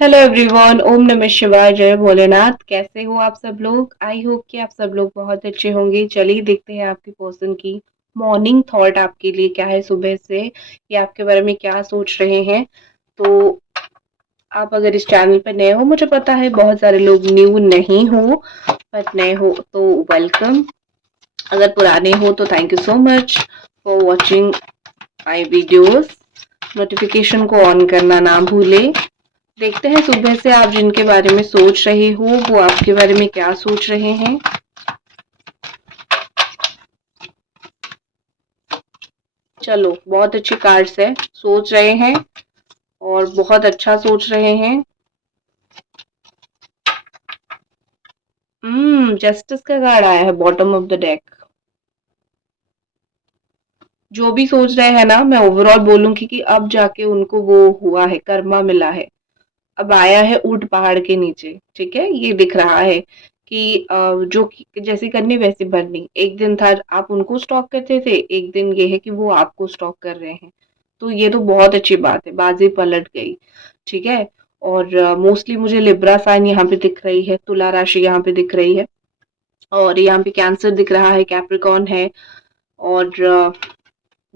Hello everyone, ओम नमः शिवाय, जय भोलेनाथ। कैसे हो आप सब लोग? आई होप कि आप सब लोग बहुत अच्छे होंगे। चलिए देखते हैं आपकी पर्सन की मॉर्निंग थॉट आपके लिए क्या है सुबह से, या आपके बारे में क्या सोच रहे हैं। तो आप अगर इस चैनल पर नए हो, मुझे पता है बहुत सारे लोग न्यू नहीं हो, बट नए हो तो वेलकम। अगर पुराने हो तो thank you so much for watching my videos. Notification को ऑन करना ना भूले। देखते हैं सुबह से आप जिनके बारे में सोच रहे हो वो आपके बारे में क्या सोच रहे हैं। चलो, बहुत अच्छी कार्ड्स है। सोच रहे हैं और बहुत अच्छा सोच रहे हैं। जस्टिस का कार्ड आया है बॉटम ऑफ द डेक। जो भी सोच रहे हैं ना, मैं ओवरऑल बोलूंगी कि अब जाके उनको वो हुआ है, कर्मा मिला है। अब आया है ऊंट पहाड़ के नीचे। ठीक है, ये दिख रहा है कि जो जैसी करनी वैसी भरनी। एक दिन था आप उनको स्टॉक करते थे, एक दिन ये है कि वो आपको स्टॉक कर रहे हैं। तो ये तो बहुत अच्छी बात है, बाजी पलट गई। ठीक है। और मोस्टली मुझे लिब्रा साइन यहाँ पे दिख रही है, तुला राशि यहाँ पे दिख रही है, और यहाँ पे कैंसर दिख रहा है, कैप्रिकॉन है, और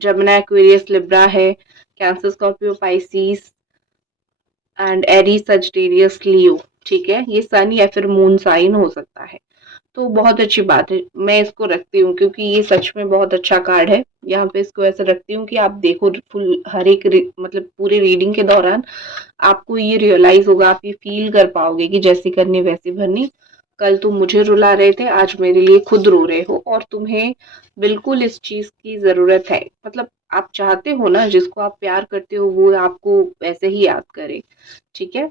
जमुना एक्वेरियस लिब्रा है, Cancer Scorpio Pisces and Aries Sagittarius Leo. ठीक है, ये सन या फिर मून साइन हो सकता है। तो बहुत अच्छी बात है, मैं इसको रखती हूँ क्योंकि ये सच में बहुत अच्छा कार्ड है। यहाँ पे इसको ऐसे रखती हूँ कि आप देखो फुल हर एक मतलब पूरे रीडिंग के दौरान आपको ये रियलाइज होगा, आप ये फील कर पाओगे कि जैसी करनी वैसी भरनी। कल तुम मुझे रुला रहे थे, आज मेरे लिए खुद रो रहे हो, और तुम्हें बिल्कुल इस चीज की जरूरत है। मतलब आप चाहते हो ना, जिसको आप प्यार करते हो वो आपको वैसे ही याद करे। ठीक है,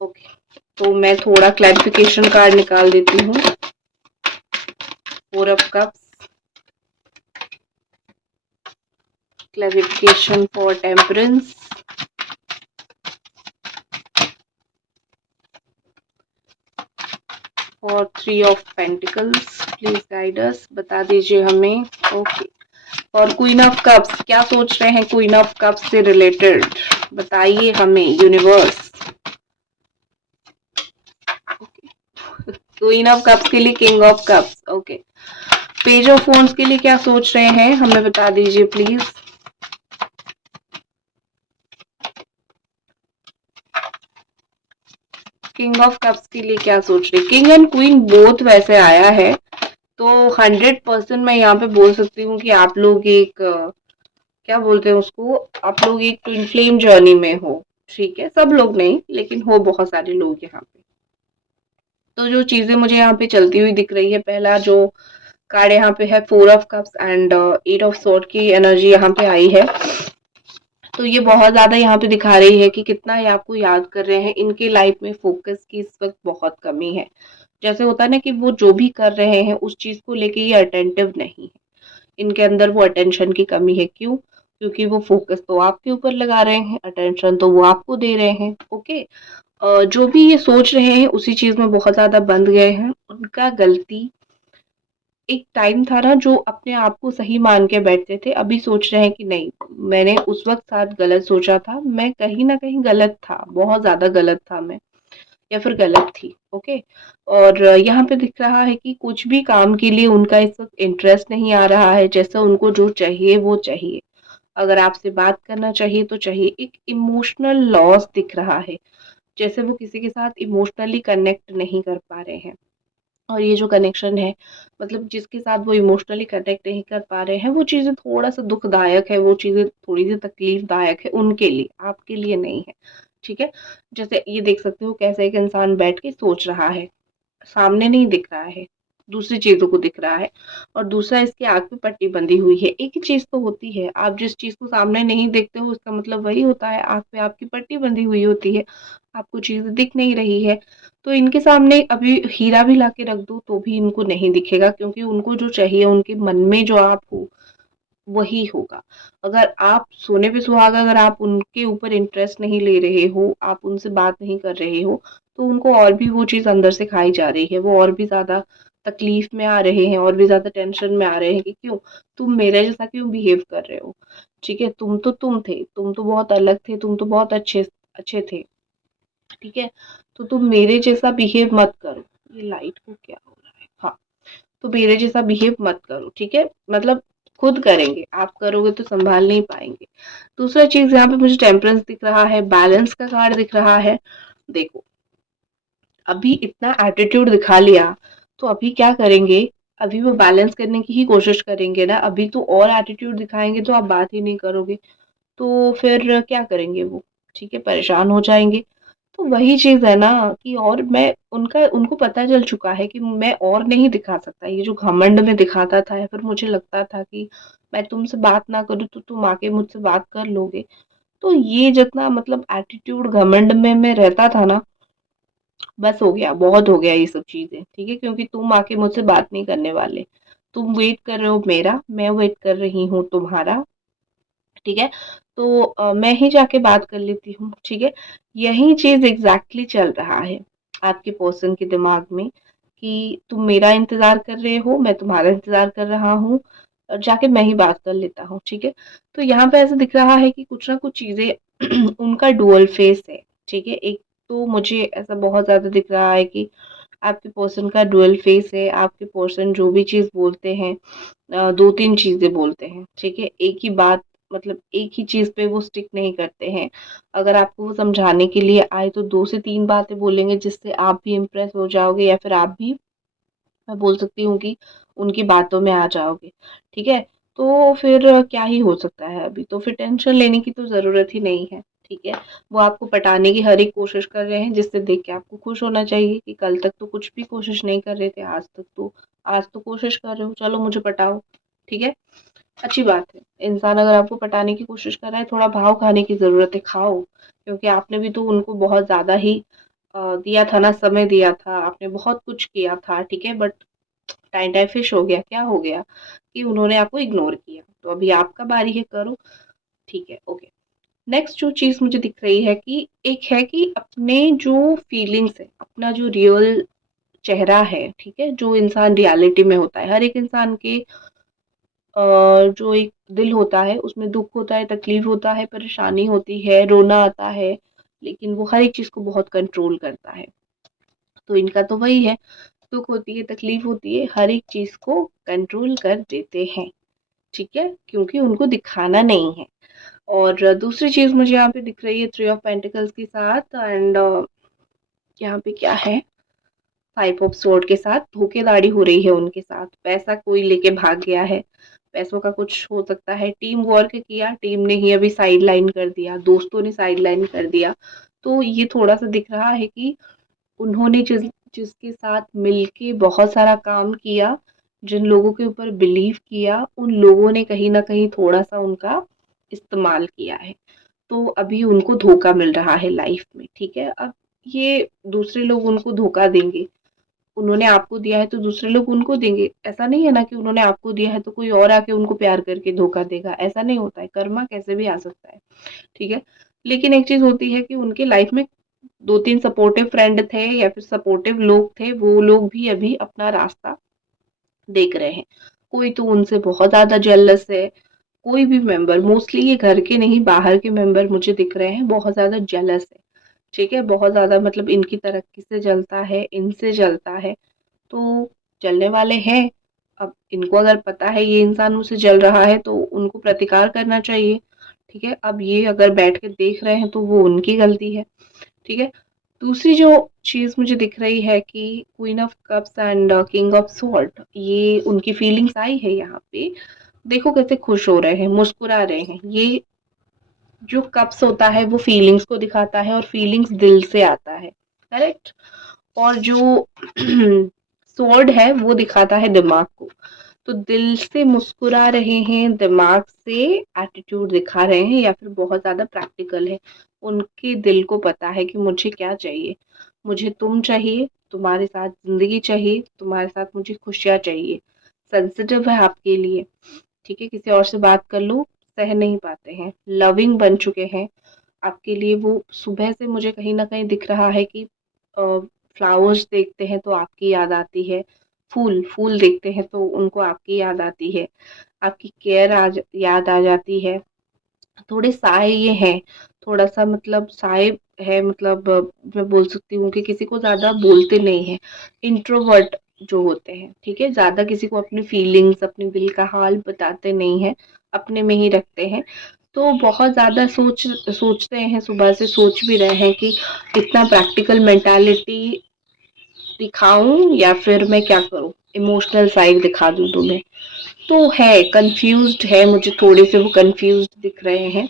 ओके। तो मैं थोड़ा क्लैरिफिकेशन कार्ड निकाल देती हूँ। Four of cups, clarification for temperance, और three of pentacles. Please guide us, बता दीजिए हमें। ओके, और क्वीन ऑफ कप्स, क्या सोच रहे हैं क्वीन ऑफ कप्स से रिलेटेड? बताइए हमें यूनिवर्स। क्वीन ऑफ कप्स के लिए king of cups. Okay, page of phones के लिए क्या सोच रहे हैं, हमें बता दीजिए प्लीज। किंग ऑफ कप्स के लिए क्या सोच रहे? किंग एंड क्वीन बोथ वैसे आया है, तो 100% मैं यहाँ पे बोल सकती हूँ कि आप लोग एक क्या बोलते हैं उसको, आप लोग एक ट्विन फ्लेम जर्नी में हो। ठीक है, सब लोग नहीं लेकिन हो बहुत सारे लोग यहाँ पे। तो जो चीजें मुझे यहाँ पे चलती हुई दिख रही है, पहला जो कार्ड यहाँ पे है four of cups and eight of sword की एनर्जी यहाँ पे आई है। तो ये बहुत ज्यादा यहाँ पे दिखा रही है कि कितना ये आपको याद कर रहे हैं। इनकी लाइफ में फोकस की इस वक्त बहुत कमी है। जैसे होता है ना कि वो जो भी कर रहे हैं उस चीज को लेके ये अटेंटिव नहीं है, इनके अंदर वो अटेंशन की कमी है। क्यों? क्योंकि वो फोकस तो आपके ऊपर लगा रहे हैं, अटेंशन तो वो आपको दे रहे हैं। ओके, जो भी ये सोच रहे हैं उसी चीज में बहुत ज्यादा बंध गए हैं। उनका गलती, एक टाइम था ना जो अपने आप को सही मान के बैठते थे, अभी सोच रहे हैं कि नहीं, मैंने उस वक्त साथ गलत सोचा था, मैं कहीं ना कहीं गलत था, बहुत ज्यादा गलत था मैं, या फिर गलत थी। ओके, और यहाँ पे दिख रहा है कि कुछ भी काम के लिए उनका इस वक्त इंटरेस्ट नहीं आ रहा है। जैसा उनको जो चाहिए वो चाहिए। अगर आपसे बात करना चाहिए तो चाहिए। एक इमोशनल लॉस दिख रहा है, जैसे वो किसी के साथ इमोशनली कनेक्ट नहीं कर पा रहे हैं। और ये जो कनेक्शन है, मतलब जिसके साथ वो इमोशनली कनेक्ट नहीं कर पा रहे हैं, वो चीज़ें थोड़ा सा दुखदायक है, वो चीज़ें थोड़ी सी तकलीफदायक है उनके लिए, आपके लिए नहीं है। ठीक है, जैसे ये देख सकते हो कैसे एक इंसान बैठ के सोच रहा है, सामने नहीं दिख रहा है, दूसरी चीजों को दिख रहा है, और दूसरा इसकी आंख पे पट्टी बंधी हुई है। एक ही चीज तो होती है, आप जिस चीज को सामने नहीं देखते हो उसका मतलब वही होता है, आंख पे आपकी पट्टी बंधी हुई होती है, आपको चीज दिख नहीं रही है। तो इनके सामने अभी हीरा भी लाके रख दो तो भी इनको नहीं दिखेगा, क्योंकि उनको जो चाहिए उनके मन में जो आप हो वही होगा। अगर आप सोने पे सुहागा, अगर आप उनके ऊपर इंटरेस्ट नहीं ले रहे हो, आप उनसे बात नहीं कर रहे हो, तो उनको और भी वो चीज़ अंदर से खाई जा रही है। वो और भी ज़्यादा तकलीफ में आ रहे हैं, और भी ज़्यादा टेंशन में आ रहे हैं कि क्यों तुम मेरे जैसा क्यों बिहेव कर रहे हो। ठीक है, तुम थे, तुम तो बहुत अलग थे, तुम तो बहुत अच्छे अच्छे थे, ठीक है, तो तुम मेरे जैसा बिहेव मत करो। ये लाइट को क्या हो रहा है, हाँ, तो मेरे जैसा बिहेव मत करो, ठीक है, मतलब खुद करेंगे, आप करोगे तो संभाल नहीं पाएंगे। दूसरा चीज यहाँ पे मुझे टेम्परेंस दिख रहा है, बैलेंस का कार्ड दिख रहा है। देखो, अभी इतना एटीट्यूड दिखा लिया, तो अभी क्या करेंगे, अभी वो बैलेंस करने की ही कोशिश करेंगे ना, अभी तो और एटीट्यूड दिखाएंगे तो आप बात ही नहीं करोगे, तो फिर क्या करेंगे वो, ठीक है, परेशान हो जाएंगे। तो वही चीज है ना कि और मैं उनका उनको पता चल चुका है कि मैं और नहीं दिखा सकता, ये जो घमंड में दिखाता था या फिर मुझे लगता था कि मैं तुमसे बात ना करूँ तो तुम आके मुझसे बात कर लोगे, तो ये जितना मतलब एटीट्यूड घमंड में मैं रहता था ना, बस हो गया, बहुत हो गया ये सब चीजें, ठीक है, क्योंकि तुम आके मुझसे बात नहीं करने वाले, तुम वेट कर रहे हो मेरा, मैं वेट कर रही हूँ तुम्हारा, ठीक है, तो मैं ही जाके बात कर लेती हूँ, ठीक है। यही चीज एग्जैक्टली चल रहा है आपके पर्सन के दिमाग में कि तुम मेरा इंतजार कर रहे हो, मैं तुम्हारा इंतजार कर रहा हूँ, और जाके मैं ही बात कर लेता हूँ, ठीक है। तो यहाँ पे ऐसा दिख रहा है कि कुछ ना कुछ चीजें उनका डुअल फेस है, ठीक है। एक तो मुझे ऐसा बहुत ज्यादा दिख रहा है कि आपके पर्सन का डुअल फेस है, आपके पर्सन जो भी चीज बोलते हैं, दो तीन चीजें बोलते हैं, ठीक है, एक ही बात, मतलब एक ही चीज पे वो स्टिक नहीं करते हैं। अगर आपको वो समझाने के लिए आए तो दो से तीन बातें बोलेंगे जिससे आप भी इम्प्रेस हो जाओगे, या फिर आप भी, मैं बोल सकती हूँ कि उनकी बातों में आ जाओगे, ठीक है। तो फिर क्या ही हो सकता है, अभी तो फिर टेंशन लेने की तो ज़रूरत ही नहीं है, ठीक है। वो आपको पटाने की हर एक कोशिश कर रहे हैं, जिससे देख के आपको खुश होना चाहिए कि कल तक तो कुछ भी कोशिश नहीं कर रहे थे, आज तो कोशिश कर रहे हो, चलो मुझे पटाओ, ठीक है। अच्छी बात है, इंसान अगर आपको पटाने की कोशिश कर रहा है, थोड़ा भाव खाने की ज़रूरत है, खाओ, क्योंकि आपने भी तो उनको बहुत ज़्यादा ही दिया था ना, समय दिया था, आपने बहुत कुछ किया था, ठीक है, बट टाइम टाइम फिश हो गया, क्या हो गया कि उन्होंने आपको इग्नोर किया, तो अभी आपका बारी है, करो, ठीक है, ओके। नेक्स्ट जो चीज मुझे दिख रही है कि एक है कि अपने जो फीलिंग्स है, अपना जो रियल चेहरा है, ठीक है, जो इंसान रियलिटी में होता है, हर एक इंसान के जो एक दिल होता है उसमें दुख होता है, तकलीफ होता है, परेशानी होती है, रोना आता है, लेकिन वो हर एक चीज को बहुत कंट्रोल करता है। तो इनका तो वही है, दुख होती है, तकलीफ होती है, हर एक चीज को कंट्रोल कर देते हैं, ठीक है, क्योंकि उनको दिखाना नहीं है। और दूसरी चीज मुझे यहाँ पे दिख रही है थ्री ऑफ पेंटिकल्स के साथ, एंड यहाँ पे क्या है, फाइव ऑफ स्वॉर्ड के साथ धोखेधड़ी हो रही है उनके साथ, पैसा कोई लेके भाग गया है, पैसों का कुछ हो सकता है, टीम वर्क किया, टीम ने ही अभी साइड लाइन कर दिया, दोस्तों ने साइड लाइन कर दिया, तो ये थोड़ा सा दिख रहा है कि उन्होंने जिसके साथ मिलके बहुत सारा काम किया, जिन लोगों के ऊपर बिलीव किया, उन लोगों ने कहीं ना कहीं थोड़ा सा उनका इस्तेमाल किया है, तो अभी उनको धोखा मिल रहा है लाइफ में, ठीक है। अब ये दूसरे लोग उनको धोखा देंगे, उन्होंने आपको दिया है तो दूसरे लोग उनको देंगे, ऐसा नहीं है ना कि उन्होंने आपको दिया है तो कोई और आके उनको प्यार करके धोखा देगा, ऐसा नहीं होता है, कर्मा कैसे भी आ सकता है, ठीक है। लेकिन एक चीज होती है कि उनके लाइफ में दो तीन सपोर्टिव फ्रेंड थे या फिर सपोर्टिव लोग थे, वो लोग भी अभी अपना रास्ता देख रहे हैं, कोई तो उनसे बहुत ज्यादा जेलस है, कोई भी मेंबर, मोस्टली ये घर के नहीं बाहर के मेंबर मुझे दिख रहे हैं, बहुत ज्यादा जेलस है, ठीक है, बहुत ज्यादा, मतलब इनकी तरक्की से जलता है, इनसे जलता है, तो जलने वाले हैं। अब इनको अगर पता है ये इंसान मुझसे जल रहा है तो उनको प्रतिकार करना चाहिए, ठीक है। अब ये अगर बैठ के देख रहे हैं तो वो उनकी गलती है, ठीक है। दूसरी जो चीज मुझे दिख रही है कि queen of cups and king of sword, ये उनकी फीलिंग्स आई है यहाँ पे, देखो कैसे खुश हो रहे हैं, मुस्कुरा रहे हैं, ये जो कप्स होता है वो फीलिंग्स को दिखाता है, और फीलिंग्स दिल से आता है, करेक्ट। और जो स्वॉर्ड है वो दिखाता है दिमाग को, तो दिल से मुस्कुरा रहे हैं, दिमाग से एटीट्यूड दिखा रहे हैं, या फिर बहुत ज्यादा प्रैक्टिकल है, उनके दिल को पता है कि मुझे क्या चाहिए, मुझे तुम चाहिए, तुम्हारे साथ जिंदगी चाहिए, तुम्हारे साथ मुझे खुशियाँ चाहिए, सेंसिटिव है आपके लिए, ठीक है, किसी और से बात कर लो सह नहीं पाते हैं, लविंग बन चुके हैं आपके लिए। वो सुबह से मुझे कहीं ना कहीं दिख रहा है कि फ्लावर्स देखते हैं तो आपकी याद आती है, फूल फूल देखते हैं तो उनको आपकी याद आती है, आपकी केयर याद आ जाती है, थोड़े साए ये हैं, थोड़ा-सा मतलब साए है, मतलब मैं बोल सकती हूँ कि किसी को ज़्यादा बोलते नहीं हैं, इंट्रोवर्ट जो होते हैं, ठीक है? ज़्यादा किसी को अपनी फीलिंग्स, अपने दिल का हाल बताते नहीं हैं, अपने में ही रखते हैं। तो बहुत ज़्यादा सोचते हैं, सुबह से सोच भी रहे हैं कि इतना प्रैक्टिकल मेंटालिटी दिखाऊँ या फिर मैं क्या करूँ? इमोशनल साइड दिखा दूँ तुम्हें? तो है, कन्फ्यूज़्ड है, मुझे थोड़े से वो कन्फ्यूज़्ड दिख रहे हैं।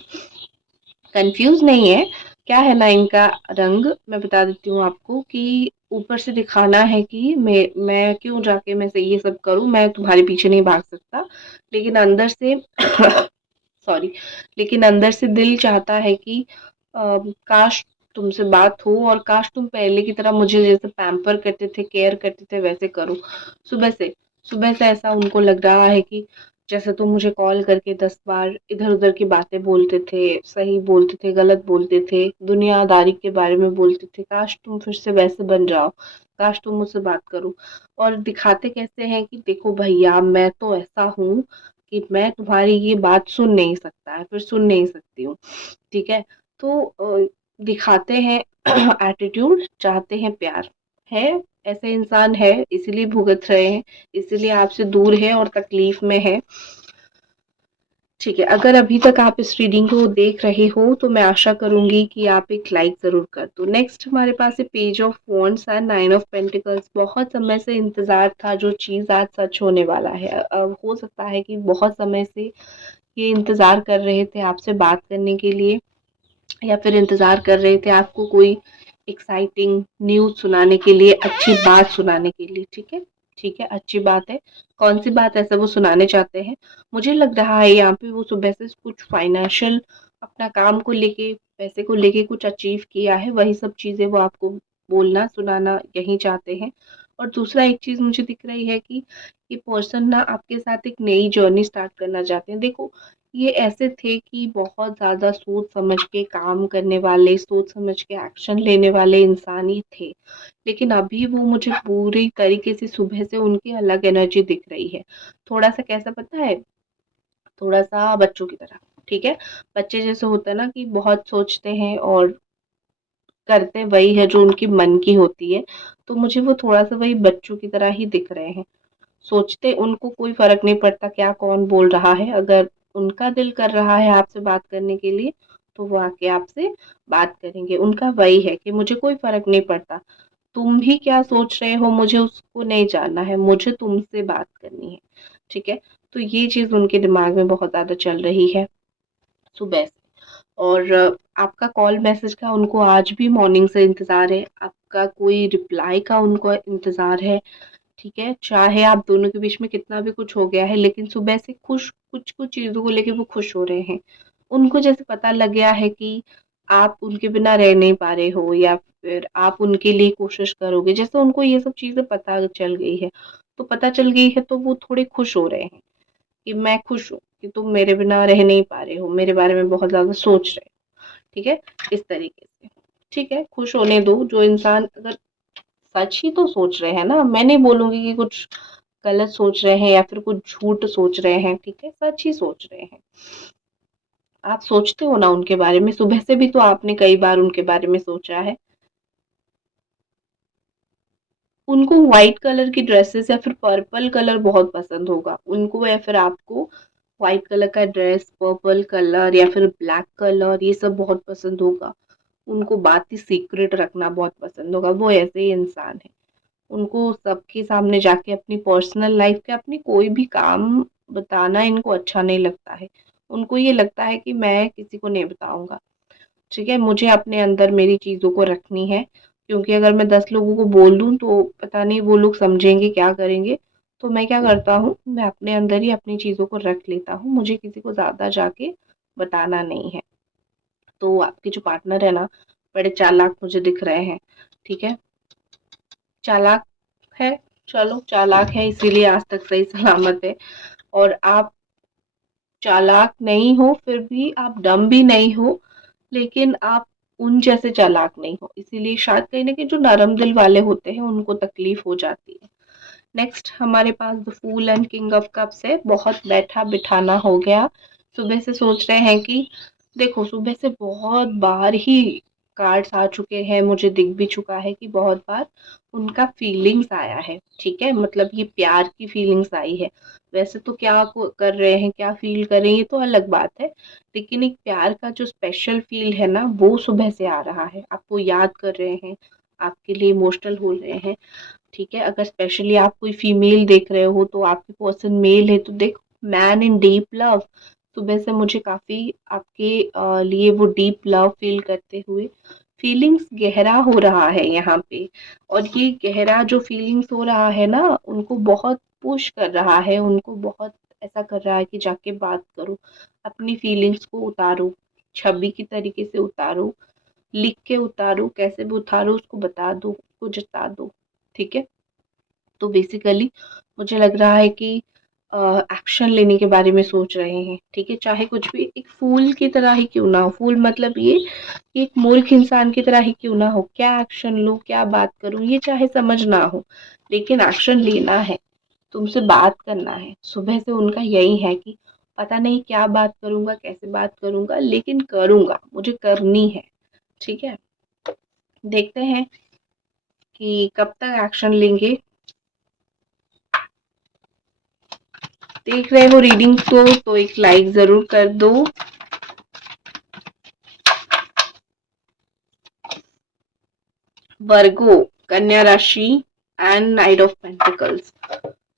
कंफ्यूज नहीं है, क्या है ना इनका रंग, मैं बता देती हूँ आपको कि ऊपर से दिखाना है कि मैं क्यों जाके मैं से ये सब करूँ, मैं तुम्हारे पीछे नहीं भाग सकता, लेकिन अंदर से सॉरी, लेकिन अंदर से दिल चाहता है कि काश तुमसे बात हो और काश तुम पहले की तरह मुझे जैसे पैम्पर करते थे, केयर करते थे, वैसे करो। सुबह से सुबह से ऐसा उनको लग रहा है कि जैसे तुम मुझे कॉल करके 10 बार इधर-उधर की बातें बोलते थे, सही बोलते थे, गलत बोलते थे, दुनियादारी के बारे में बोलते थे, काश तुम फिर से वैसे बन जाओ, काश तुम मुझसे बात करो। और दिखाते कैसे हैं कि देखो भैया मैं तो ऐसा हूँ कि मैं तुम्हारी ये बात सुन नहीं सकता है, फिर सुन नहीं सकती हूँ, ठीक है? तो दिखाते हैं एटीट्यूड, चाहते हैं प्यार, है, ऐसे इंसान है, इसीलिए भुगत रहे हैं, इसीलिए आपसे दूर है और तकलीफ में है। ठीक है, अगर अभी तक आप इस रीडिंग को देख रहे हो तो मैं आशा करूंगी कि आप एक लाइक ज़रूर कर दो। नेक्स्ट हमारे पास है page of wands and 9 of pentacles. बहुत समय से इंतज़ार था, जो चीज़ आज सच होने वाला है। अब हो सकता है कि बहुत समय से ये इंतज़ार कर रहे थे आपसे बात करने के लिए, या फिर इंतज़ार कर रहे थे आपको कोई एक्साइटिंग न्यूज़ सुनाने के लिए, अच्छी बात सुनाने के लिए, ठीक है? ठीक है, अच्छी बात है। कौन-सी बात ऐसा वो सुनाने चाहते हैं? मुझे लग रहा है यहाँ पे वो सुबह से कुछ फाइनेंशियल अपना काम को लेके, पैसे को लेके कुछ अचीव किया है, वही सब चीज़ें वो आपको बोलना, सुनाना यही चाहते हैं। और दूसरा एक चीज़ मुझे दिख रही है कि ये पर्सन ना आपके साथ एक नई जर्नी स्टार्ट करना चाहते हैं। देखो, ये ऐसे थे कि बहुत ज़्यादा सोच समझ के काम करने वाले, सोच समझ के एक्शन लेने वाले इंसान ही थे। लेकिन अभी वो मुझे पूरी तरीके से सुबह से उनकी अलग एनर्जी दिख रही है। थोड़ा-सा कैसा पता है? थोड़ा-सा बच्चों की तरह, ठीक है? बच्चे जैसे होता है ना कि बहुत सोचते हैं और करते वही है जो उनकी मन की होती है। तो मुझे वो थोड़ा-सा वही बच्चों की तरह ही दिख रहे हैं। सोचते उनको कोई फ़र्क नहीं पड़ता क्या कौन बोल रहा है, अगर उनका दिल कर रहा है आपसे बात करने के लिए, तो वो आके आपसे बात करेंगे। उनका वही है कि मुझे कोई फ़र्क नहीं पड़ता, तुम भी क्या सोच रहे हो मुझे उसको नहीं जानना है, मुझे तुमसे बात करनी है, ठीक है? तो ये चीज़ उनके दिमाग में बहुत ज़्यादा चल रही है सुबह से। और आपका कॉल मैसेज का उनको आज भी मॉर्निंग से इंतज़ार है, आपका कोई रिप्लाई का उनको इंतज़ार है। ठीक है, चाहे आप दोनों के बीच में कितना भी कुछ हो गया है, लेकिन सुबह से खुश कुछ-कुछ चीज़ों को लेके वो खुश हो रहे हैं। उनको जैसे पता लग गया है कि आप उनके बिना रह नहीं पा रहे हो, या फिर आप उनके लिए कोशिश करोगे। जैसे उनको ये सब चीज़ें पता चल गई है, तो पता चल गई है तो वो थोड़े खुश हो रहे हैं कि मैं खुश हूँ कि तुम मेरे बिना रह नहीं पा रहे हो, मेरे बारे में बहुत ज़्यादा सोच रहे हो। ठीक है? इस तरीके से। ठीक है, खुश होने दो। जो इंसान अगर सच ही तो सोच रहे हैं ना, मैं नहीं बोलूँगी कि कुछ गलत सोच रहे हैं या फिर कुछ झूठ सोच रहे हैं, ठीक है? सच ही सोच रहे हैं। आप सोचते हो ना उनके बारे में, सुबह से भी तो आपने कई बार उनके बारे में सोचा है। उनको व्हाइट कलर की ड्रेसेस या फिर पर्पल कलर बहुत पसंद होगा। उनको या फिर आपको व्हाइट कलर का ड्रेस, पर्पल कलर या फिर ब्लैक कलर, ये सब बहुत पसंद होगा। उनको बातें सीक्रेट रखना बहुत पसंद होगा, वो ऐसे ही इंसान है। उनको सबके सामने जाके अपनी पर्सनल लाइफ के, अपनी कोई भी काम बताना इनको अच्छा नहीं लगता है। उनको ये लगता है कि मैं किसी को नहीं बताऊँगा, ठीक है? मुझे अपने अंदर मेरी चीज़ों को रखनी है, क्योंकि अगर मैं 10 लोगों को बोल दूँ तो पता नहीं वो लोग समझेंगे, क्या करेंगे? तो मैं क्या करता हूँ, मैं अपने अंदर ही अपनी चीज़ों को रख लेता हूँ, मुझे किसी को ज़्यादा जाके बताना नहीं है। तो आपके जो पार्टनर है ना, बड़े चालाक मुझे दिख रहे हैं, ठीक है? चालाक है, चलो चालाक है इसीलिए आज तक सही सलामत है। और आप चालाक नहीं हो, फिर भी आप डम भी नहीं हो, लेकिन आप उन जैसे चालाक नहीं हो, इसीलिए शायद कहीं ना कहीं जो नरम दिल वाले होते हैं उनको तकलीफ हो जाती है। नेक्स्ट हमारे पास the fool and king of cups है। बहुत बैठा बिठाना हो गया, सुबह से सोच रहे हैं कि देखो सुबह से बहुत बार ही कार्ड्स आ चुके हैं, मुझे दिख भी चुका है कि बहुत बार उनका फीलिंग्स आया है, ठीक है, मतलब ये प्यार की फीलिंग्स आई है। वैसे तो क्या कर रहे हैं, क्या फील कर रहे हैं, ये तो अलग बात है, लेकिन एक प्यार का जो स्पेशल फील है ना, वो सुबह से आ रहा है, आपको याद कर रहे हैं, आपके लिए इमोशनल हो रहे हैं, ठीक है। अगर स्पेशली आप कोई फीमेल देख रहे हो तो आपकी पर्सन मेल है, तो देखो मैन इन डीप लव, सुबह से मुझे काफी आपके लिए वो डीप लव फील करते हुए फीलिंग्स गहरा हो रहा है यहाँ पे। और ये गहरा जो फीलिंग्स हो रहा है ना, उनको बहुत पुश कर रहा है, उनको बहुत ऐसा कर रहा है कि जाके बात करो, अपनी फीलिंग्स को उतारो, छवि की तरीके से उतारो, लिख के उतारो, कैसे भी उतारो, उसको बता दो, उसको जता दो, ठीक है। तो बेसिकली मुझे लग रहा है कि एक्शन लेने के बारे में सोच रहे हैं, ठीक है, चाहे कुछ भी, एक फूल की तरह ही क्यों ना हो, फूल मतलब ये कि एक मूर्ख इंसान की तरह ही क्यों ना हो, क्या एक्शन लो, क्या बात करूं, ये चाहे समझ ना हो, लेकिन एक्शन लेना है, तुमसे बात करना है। सुबह से उनका यही है कि पता नहीं क्या बात करूंगा, कैसे बात करूंगा, लेकिन करूंगा, मुझे करनी है, ठीक है। देखते हैं कि कब तक एक्शन लेंगे। देख रहे हो रीडिंग को तो एक लाइक जरूर कर दो। वर्गो, कन्या राशि and night of pentacles,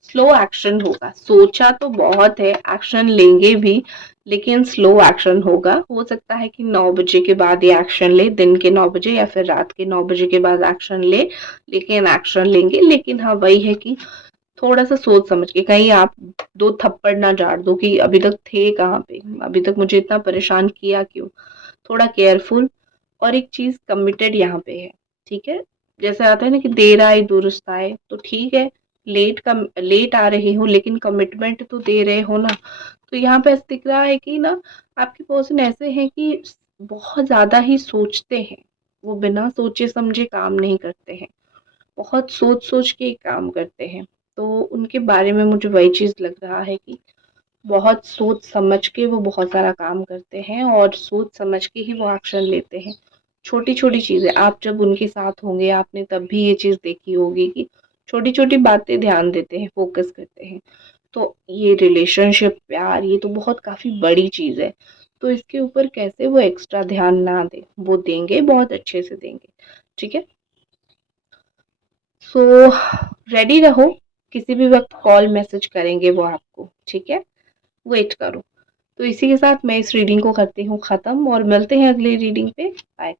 slow action होगा, सोचा तो बहुत है, एक्शन लेंगे भी, लेकिन स्लो एक्शन होगा। हो सकता है कि 9 बजे के बाद ये एक्शन ले, दिन के 9 बजे या फिर रात के 9 बजे के बाद एक्शन ले, लेकिन एक्शन लेंगे। लेकिन हाँ वही है कि थोड़ा सा सोच समझ के, कहीं आप 2 थप्पड़ ना झाड़ दो कि अभी तक थे कहाँ पे, अभी तक मुझे इतना परेशान किया क्यों, थोड़ा केयरफुल। और एक चीज कमिटेड यहाँ पे है, ठीक है, जैसे आता है ना कि देर आए दुरुस्त आए, तो ठीक है, लेट आ रहे हो लेकिन कमिटमेंट तो दे रहे हो ना। तो यहाँ पे ऐसा दिख रहा है कि ना आपके पर्सन ऐसे हैं कि बहुत ज्यादा ही सोचते हैं, वो बिना सोचे समझे काम नहीं करते हैं, बहुत सोच सोच के काम करते हैं। तो उनके बारे में मुझे वही चीज लग रहा है कि बहुत सोच समझ के वो बहुत सारा काम करते हैं और सोच समझ के ही वो एक्शन लेते हैं। छोटी छोटी चीजें आप जब उनके साथ होंगे, आपने तब भी ये चीज देखी होगी कि छोटी छोटी बातें ध्यान देते हैं, फोकस करते हैं। तो ये रिलेशनशिप, प्यार, ये तो बहुत काफी बड़ी चीज है, तो इसके ऊपर कैसे वो एक्स्ट्रा ध्यान ना दे, वो देंगे, बहुत अच्छे से देंगे, ठीक है। सो रेडी रहो, किसी भी वक्त कॉल मैसेज करेंगे वो आपको, ठीक है, वेट करो। तो इसी के साथ मैं इस रीडिंग को करती हूँ खत्म और मिलते हैं अगली रीडिंग पे। बाय।